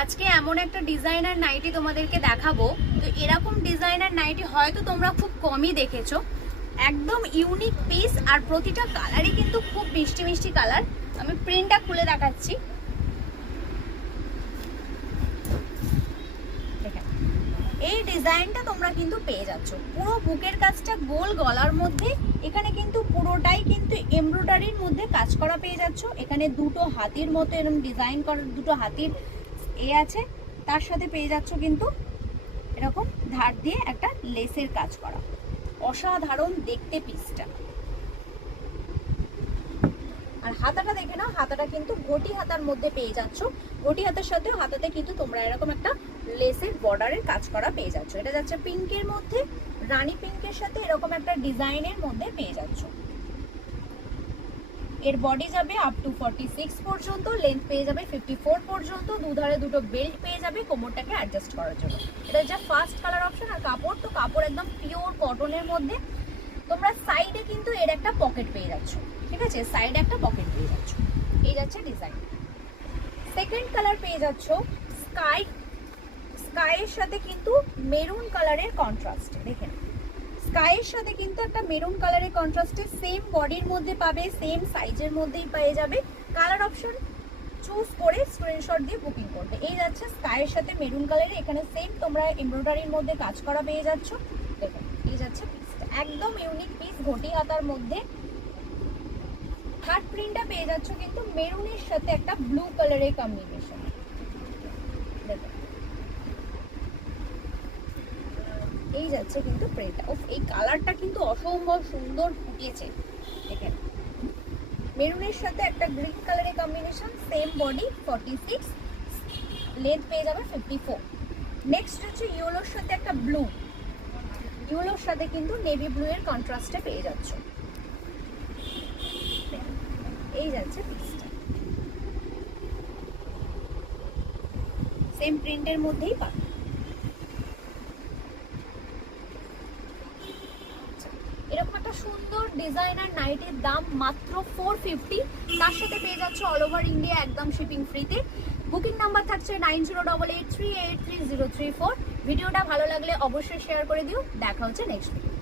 আজকে এমন একটা ডিজাইনার নাইটি তোমাদেরকে দেখাবো। তো এরকম ডিজাইনার নাইটি হয়তো তোমরা খুব কমই দেখেছো। একদম ইউনিক পিস, আর প্রতিটা কালারই কিন্তু খুব মিষ্টি মিষ্টি কালার। আমি প্রিন্টটা খুলে দেখাচ্ছি। এই ডিজাইনটা তোমরা কিন্তু পেয়ে যাচ্ছ। পুরো বুকের কাজটা গোল গলার মধ্যে, এখানে কিন্তু পুরোটাই কিন্তু এমব্রয়ডারির মধ্যে কাজ করা পেয়ে যাচ্ছ। এখানে দুটো হাতির মতো এরকম ডিজাইন করা, দুটো হাতির আছে। তার সাথে পেয়ে যাচ্ছ কিন্তু এরকম ধার দিয়ে একটা লেসের কাজ করা। অসাধারণ দেখতে পিসটা। আর হাতাটা দেখে নাও, হাতাটা কিন্তু ঘটি হাতার মধ্যে পেয়ে যাচ্ছ। ঘটি হাতার সাথে হাতাতে কিন্তু তোমরা এরকম একটা লেসের বর্ডারের কাজ করা পেয়ে যাচ্ছ। এটা যাচ্ছে পিঙ্কের মধ্যে, রানী পিঙ্কের সাথে এরকম একটা ডিজাইনের মধ্যে পেয়ে যাচ্ছ। এর বডি যাবে আপ টু 46 পর্যন্ত, লেন্থ পেয়ে যাবে 54 পর্যন্ত। দুধারে দুটো বেল্ট পেয়ে যাবে কোমরটাকে অ্যাডজাস্ট করার জন্য। এটা যা ফার্স্ট কালার অপশন। আর কাপড় তো কাপড় একদম পিওর কটনের মধ্যে। তোমরা সাইডে কিন্তু এর একটা পকেট পেয়ে যাচ্ছ, ঠিক আছে? সাইডে একটা পকেট পেয়ে যাচ্ছ। এই যাচ্ছে ডিজাইন। সেকেন্ড কালার পেয়ে যাচ্ছ স্কাইয়ের সাথে কিন্তু মেরুন কালারের কন্ট্রাস্টে। দেখেন, স্কাইয়ের সাথে কিন্তু একটা মেরুন কালারের কন্ট্রাস্টে সেম বডির মধ্যে পাবে, সেম সাইজের মধ্যেই পেয়ে যাবে। কালার অপশন চুজ করে স্ক্রিনশট দিয়ে বুকিং করবে। এই যাচ্ছে স্কাইয়ের সাথে মেরুন কালারে, এখানে সেম তোমরা এমব্রয়ডারির মধ্যে কাজ করা পেয়ে যাচ্ছ। দেখুন, এই যাচ্ছে পিসটা, একদম ইউনিক পিস, ঘটি হাতার মধ্যে। হার্ট প্রিন্টটা পেয়ে যাচ্ছ কিন্তু মেরুনের সাথে একটা ব্লু কালারের কম্বিনেশন। দেখুন, এই যাচ্ছে কিন্তু প্রিন্টটা। এই কালারটা কিন্তু অসম্ভব সুন্দর ফুটিয়েছে। দেখেন, মেরুনের সাথে একটা গ্রিন কালারের কম্বিনেশন, সেম বডি 46, লেন্থ পেয়ে যাবে 54। নেক্সট হচ্ছে ইয়েলোর সাথে একটা ব্লু, ইয়েলোর সাথে কিন্তু নেভি ব্লু এর কন্ট্রাস্টে পেয়ে যাচ্ছ। এই যাচ্ছে পিসটা, সেম প্রিন্টের মধ্যেই পাবে। এরকম একটা সুন্দর ডিজাইনার নাইটির দাম মাত্র 450। তার সাথে পেয়ে যাচ্ছে অল ওভার ইন্ডিয়া একদম শিপিং ফ্রিতে। বুকিং নাম্বার থাকছে 9088383034। ভিডিওটা ভালো লাগলে অবশ্যই শেয়ার করে দিও। দেখা হচ্ছে নেক্সট ভিডিও।